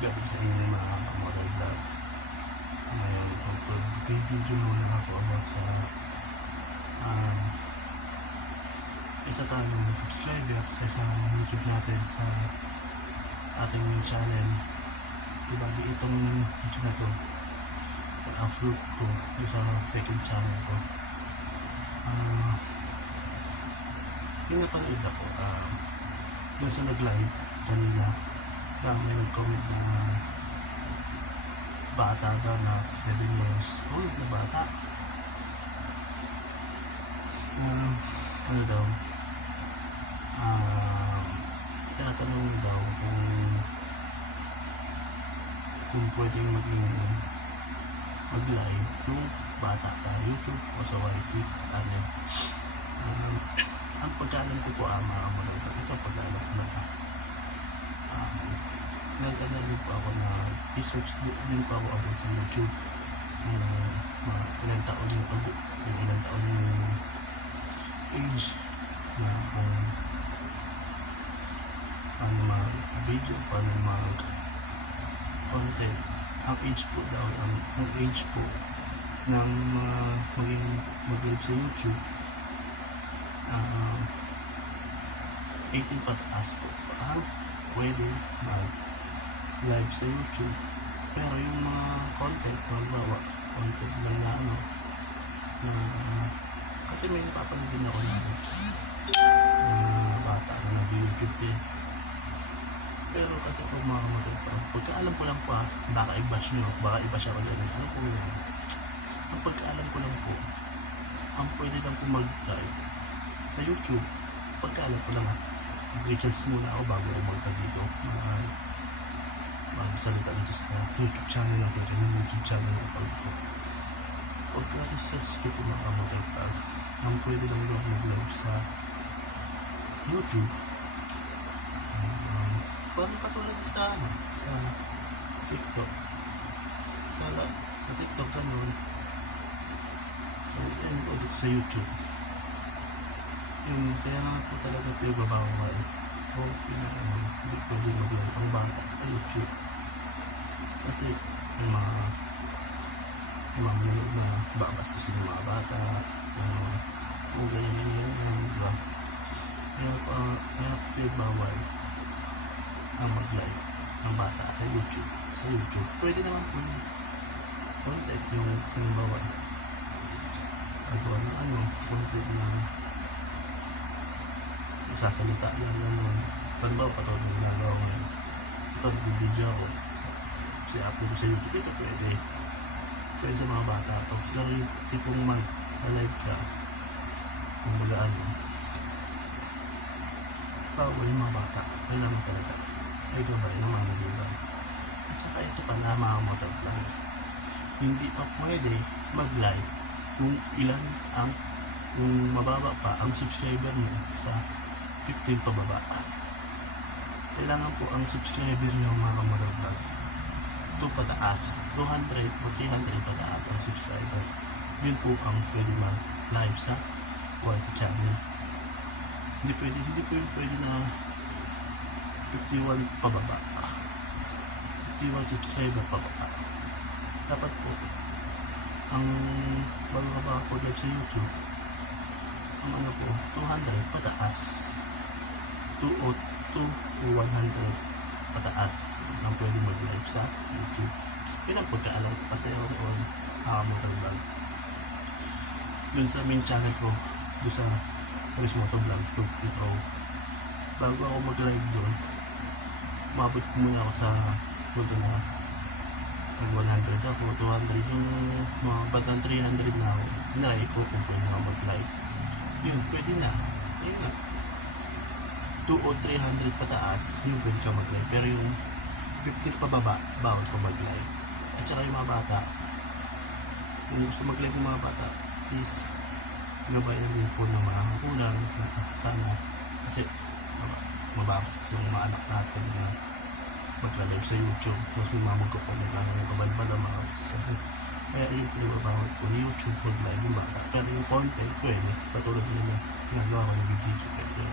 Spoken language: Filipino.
gabi sa inyo mga kamotor vlog. Ngayon, mag-video muna ako about sa isa tayong subscriber sa isang YouTube natin sa ating main channel. Diba, itong video na to upload ko sa second channel ko. Yung napanood ako doon sa nag-live kanina, may nag-comment na bata daw na 7 years old na bata. Ano daw, tinatanong daw kung pwedeng mag-live yung bata sa YouTube o sa YT. Ang pagkaalam ko po mga kamotor, ito pagkaalam ko na nagkana din po ako na research din po ako about sa YouTube, mga ilang taon yung age na kung paano mag-video, paano mag-content. Ang age po daw, ang age po ng maging mag-live sa YouTube, 18 pataas po pwede mag-live sa YouTube. Pero yung mga content, content lang na kasi may napapanood din ako na bata na nag-YouTube din. Pero kasi kung mga kamotor, pagkaalam ko lang po baka i-bash nyo, baka i-bash ako dyan. Ano po yan? Ang pagkaalam ko lang po, ang pwede lang po mag-live sa YouTube, pagkaalam ko lang mag-recharge muna ako bago ako magka dito, magsalita dito sa YouTube channel natin, YouTube channel na ko. Pagka-research ko po mga kamotor, ang pwede lang daw mag-live sa YouTube, parang katulad sa TikTok, sa TikTok ganun. So yan po dito sa YouTube, yung kaya nga po talaga pinababawal o hindi pwede mag-live ang bata sa YouTube kasi may mga minute na babastusin yung mga bata, kung ganyan, diba? Kaya pinabawal ang mag-live ng bata sa YouTube. Pwede naman po yung content, yung pinabawal content na sasalita lang gano'n. Pagbawa pa ito ng ginagawa ko ngayon, ito video ako upload sa YouTube. Ito pwede sa mga bata ito. Pero yung tipong mag-live ka kung bawal yung mga bata, kailangan talaga ay gabay ng mga magulang. At saka ito pa na mga motor vlog, hindi pa pwede mag-live kung mababa pa ang subscriber mo sa 15 pababa. Kailangan po ang subscriber nyo mga motor vlog 2 pataas, 200 o 300 pataas ang subscriber. Yun po ang pwede mag-live sa YT channel. Hindi pwede na 51 pababa, 51 subscriber pababa. Dapat po ang bago po live sa YouTube, ang 200 pataas, 2 to 100 pataas ang pwede mag-live sa YouTube. Yun ang pagkaalam ko kasi on motor vlog dun sa main channel ko, dun sa Paris Motor Vlog 2.0. Bago ako mag-live doon, mabot muna ako sa punto na 100 ako, 200, yung mga batang 300 na ako. Tinry ko kung pwede mag-live. Yun, pwede na. Ayun na. 2 o 300 pataas, yun pwede ka mag-live. Pero yung 15 pababa, bawal ka mag-live. At saka yung mga bata, kung gusto mag-live yung mga bata, please gabayan din po ng mga kulang sana, kasi mababas yung mga anak natin na mag-live sa YouTube. Tapos yung mga magkukulit yung kabalbala mga sasabi. Kaya yung pinababawal po ni YouTube mag-live yung bata. Pero yung content pwede, katulad nila ginagawa ko ng video.